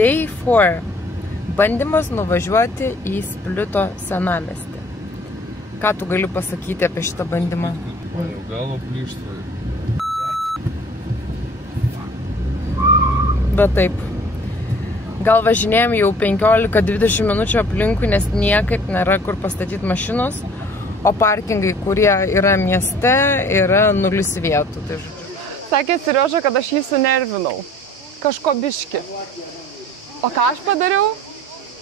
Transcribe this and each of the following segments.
Day 4. Bandymas nuvažiuoti į Splito senamiestį. Ką tu gali pasakyti apie šitą bandymą? Jau galo plyšta. Bet taip. Gal važinėjom jau 15-20 minučių aplinkui, nes niekaip nėra kur pastatyti mašinos, o parkingai, kurie yra mieste, yra 0 vietų. Tai sakė Serioža, kad aš jį sunervinau. Kažko biški. O ką aš padariau?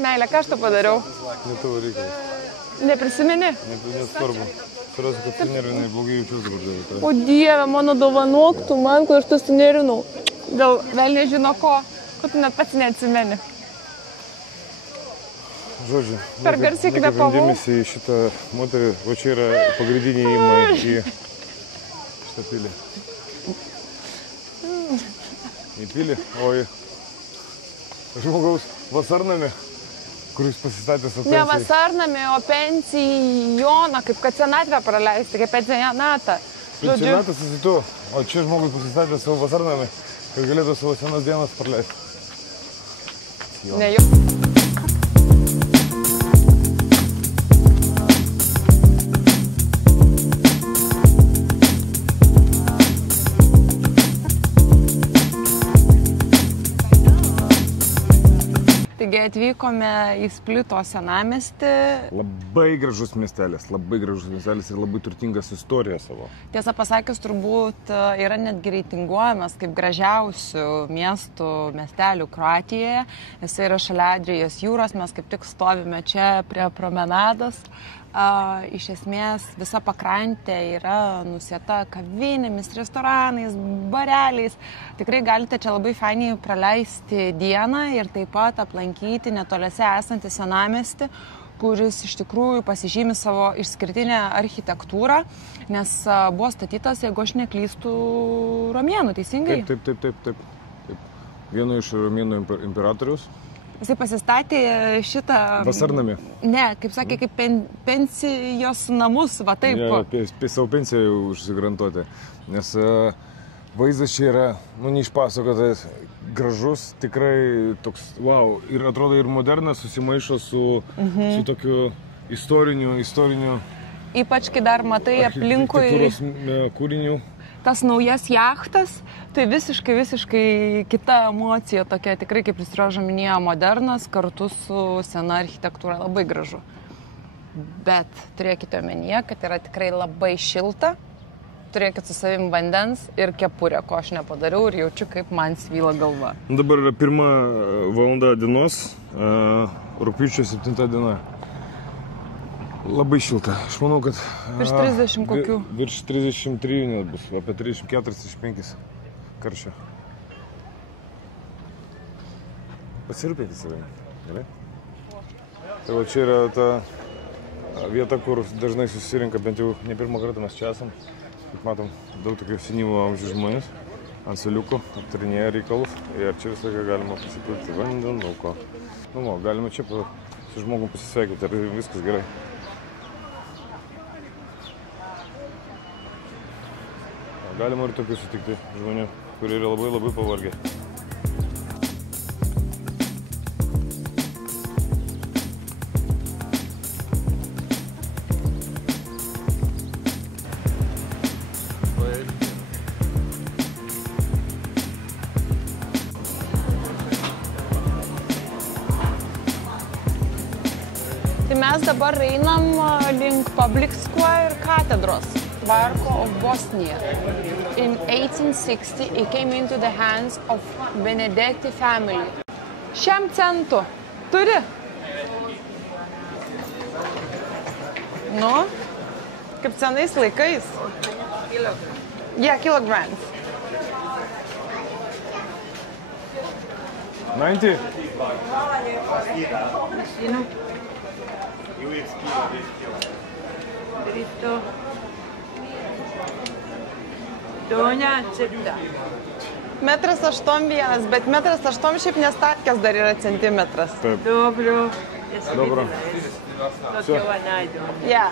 Meilė, ką aš to padariau? Ne tavo reikalas. Neprisimeni? Nesvarbu. Surasi, kad tu nervinai, blogai jaučiuosi dabar. O Dieve, mano dovanok, tu man, kad aš to sunervinau. Dėl vėl nežino ko, kad tu net pats neatsimeni. Žodžiu, per garsiai kvėpavau. Dėmesį į šitą moterį, va čia yra pagrindinė įima į šitą pilį. Į pilį, o į žmogaus vasarnamį, kuris pasistatė su pensijai. Ne vasarnamį, o pensijoną, kaip kad senatvę praleisti, kaip pensionatą. Pensionatas esi tu, o čia žmogus pasistatė savo vasarnamį, kad galėtų savo senas dienas praleisti. Ne jau. Taigi atvykome į Splito senamiestį. Labai gražus miestelis ir labai turtingas istorija savo. Tiesą pasakius, turbūt yra netgi reitinguojamas kaip gražiausių miestelių Kroatijoje. Jis yra šalia Adrijos jūros, mes kaip tik stovime čia prie promenados. Iš esmės visa pakrantė yra nusieta kavinėmis, restoranais, bareliais. Tikrai galite čia labai fainiai praleisti dieną ir taip pat aplankyti netoliese esantį senamiestį, kuris iš tikrųjų pasižymi savo išskirtinę architektūrą, nes buvo statytas, jeigu aš neklystu, romėnų, teisingai? Taip. Vieno iš romėnų imperatoriaus. Jisai pasistatė šitą... Vasarnamį. Ne, kaip sakė, kaip pensijos namus, va taip. Ja, savo pensiją užsigrantuoti. Nes vaizdas čia yra, neišpasakotas, gražus, tikrai toks, wow. Ir atrodo ir modernas susimaišo su tokiu istoriniu... Ypač, kai dar matai aplinkui... Architektūros kūrinių. Tas naujas jachtas, tai visiškai kita emocija tokia, tikrai, kaip Serioža minėjo, modernas kartu su sena architektūra, labai gražu. Bet turėkite omenyje, kad yra tikrai labai šilta, turėkit su savim vandens ir kepurę, ko aš nepadariau ir jaučiu, kaip man svyla galva. Dabar yra 1 valanda dienos, rugpjūčio 7 diena. Labai šilta. Aš manau, kad... Virš 30 kokių? Virš 33 net bus, apie 34-35 karščio. Pasirūpėkit savimi, gerai? Tai va čia yra ta vieta, kur dažnai susirinka, bent jau ne pirmą kartą mes čia esam. Kaip matom, daug tokių senyvų amžių žmonės ant suoliukų aptarinėja reikalus. Ir čia visą laiką galima pasipilti vandenuko. Galima čia su žmogum pasisveikinti, ar viskas gerai. Galima ir tokių sutikti žmonių, kurie yra labai pavargę. Tai mes dabar einam link Public Square katedros. Barco of Bosnia. In 1860, it came into the hands of Benedicti family. Šiam centu turi? Nu, kaip senais laikais. Yeah, kilograms. 90? Dritto. Donja accetta. 1,81 m, bet 1,8 m šiaip nestatkės dar yra centimetras. Dobro. Dobro. To ti ova najdolje. Ja.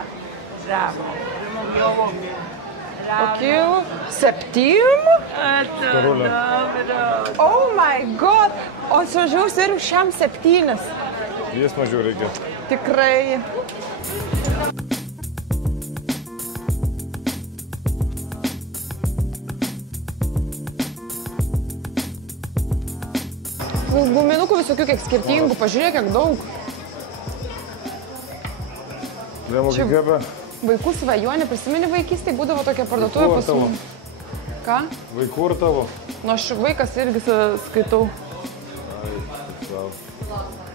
Bravo. Imamo i ovo Kokių? 7? Karolė. Oh my god! O sužiūrėjus ir šiam 7. Jas mažiau reikia. Tikrai. Guminukų visokių kiek skirtingų, pažiūrėk, kiek daug. Dėmo kiekėbė. Vaikų svajonė, prisimeni vaikystėje, būdavo tokia parduotuvė pas mus. Ką? Vaikų ar tavo? Nu, aš vaikas irgi skaitau.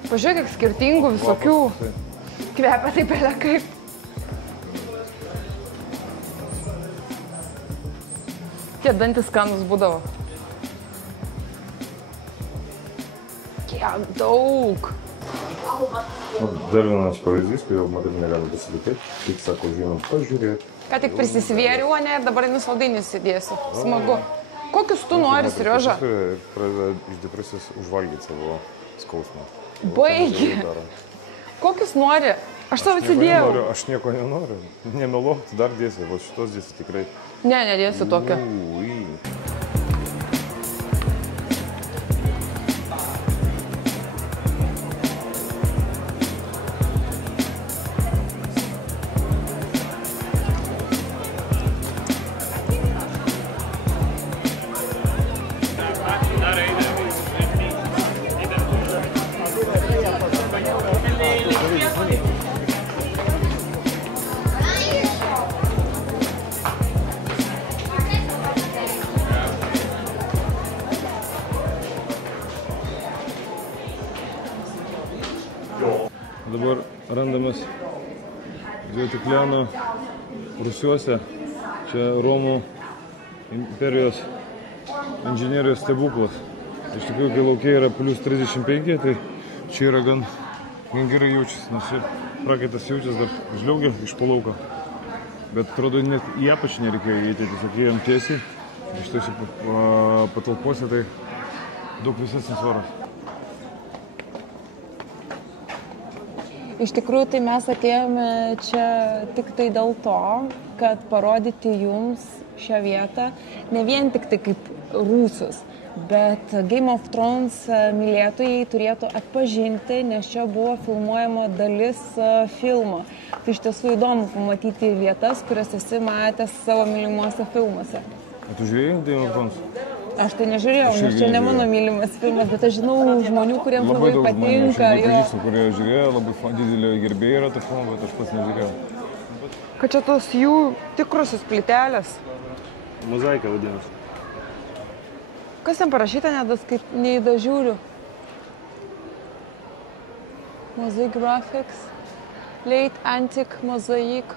Pažiūrėk, kiek skirtingų visokių. Kvepia taip pelė kaip. Kiek dantis skanus būdavo. Kiek daug. Dar vienas pavyzdys, kai jau moterim negali pasilikėti, tik sako, žinom, pažiūrėti. Ką tik prisisvėriau, ne, ir dabar einu saldainius įdėsiu. Smagu. Kokius tu nori, Serioža? Pradeda iš depresijos užvalgyti savo skausmą. Baigi. Kokius nori? Aš savo atsidėjau. Aš nieko nenoriu. Nemeluok, tu dar dėsi, va šitos dėsi tikrai. Ne, nedėsiu tokio. Dabar randamas Diotikliano rūsiuose. Čia Romų imperijos inžinierijos stebuklas. Iš tikrųjų, kai laukiai yra plus 35, tai čia yra gan gerai jaučiasi, nes čia prakaitas jaučiasi dar žliaugia iš po lauko. Bet atrodo, net į apačią nereikėjo įeiti, tiesiog įėjom tiesiai. Iš tiesiog patalpose tai daug visesnis oras. Iš tikrųjų, tai mes atėjome čia tik tai dėl to, kad parodyti jums šią vietą ne vien tik tai kaip rūsius, bet Game of Thrones mylėtojai turėtų atpažinti, nes čia buvo filmuojama dalis filmo. Tai iš tiesų įdomu pamatyti vietas, kurias esi matęs savo mylimuose filmuose. O tu žiūrėjai Game of Thrones? Aš tai nežiūrėjau, nes čia ne mano mylimas filmas, bet aš žinau žmonių, kuriems labai patinka. Labai daug žmonių pažįstu, kurie žiūrėjo, labai didelio gerbėjai yra to filmo, bet aš pats nežiūrėjau. Kad čia tos jų tikrusios plytelės. Mozaika vadinasi. Kas ten parašyta, neįdažiūriu. Mosaic graphics, late antique mosaic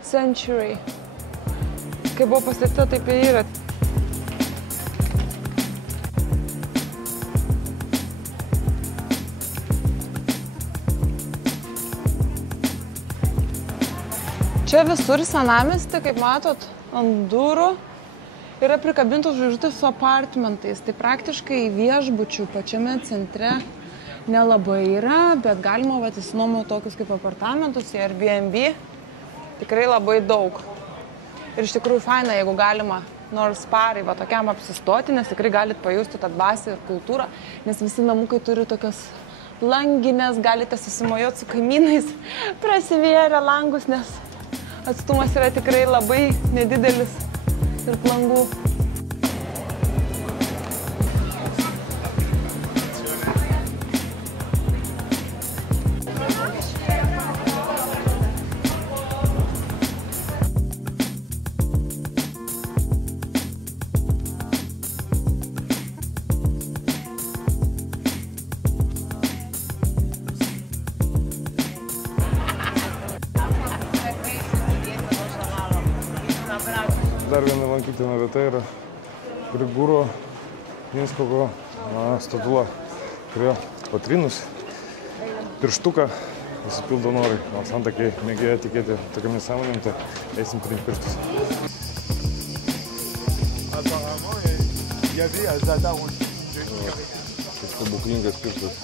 century. Kai buvo pastatyta, taip ir yra. Čia visur senamiesty, kaip matot, ant durų yra prikabintos žvaigždutės su apartmentais. Tai praktiškai viešbučių pačiame centre nelabai yra, bet galima išsinuomoti tokius kaip apartamentus, Airbnb. Tikrai labai daug. Ir iš tikrųjų faina, jeigu galima nors parai tokiam apsistoti, nes tikrai galit pajusti tą dvasią ir kultūrą, nes visi namukai turi tokias langinės, galite susimojuoti su kaimynais, prasivėrę langus, nes atstumas yra tikrai labai nedidelis ir langų. Dar viena lankytina vieta yra Grigoro Minskovo statula, kurio patrynus pirštuką įsipildo norai. O santakiai mėgėja tikėti tokiam nesąmonėm, tai eisim trinti pirštus. Tai stebuklingas pirštas.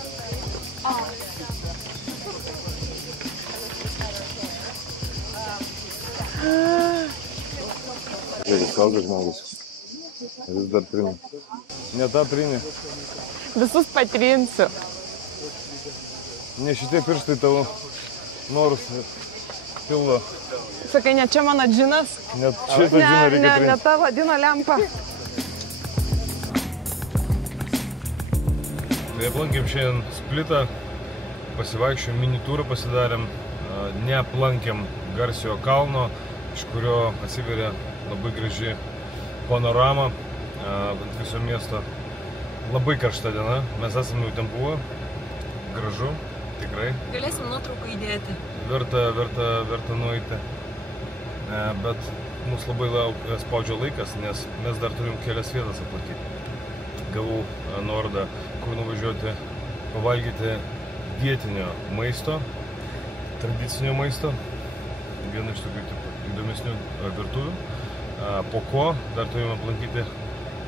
Žiūrėk, kalgas žmogus. Vis dar trini. Ne tą trini. Visus patrinsiu. Ne šitie pirštai tavo norus pildo. Sakai, ne čia mano džinas? Net šitą džiną reikia trinti. Ne tavo dino lempa. Tai aplankėm šiandien Splitą, pasivaikščiom, mini turą pasidarėm, neaplankėm Garsiojo kalno, iš kurio atsiveria labai graži panorama ant viso miesto. Labai karšta diena, mes esame jau ten buvę, gražu, tikrai. Galėsim nuotrauką įdėti. Verta nueiti, bet mus labai spaudžia laikas, nes mes dar turim kelias vietas aplankyti. Gavau nuorodą, kur nuvažiuoti, pavalgyti vietinio maisto, tradicinio maisto, vieną iš tokių įdomesnių virtuvių. Po ko dar turime aplankyti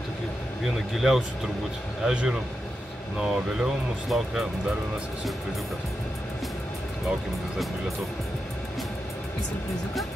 tokį vieną giliausių turbūt ežerų, o vėliau mūsų laukia dar vienas siurpriziukas. Laukiam vis dar bilietų. Siurpriziuką?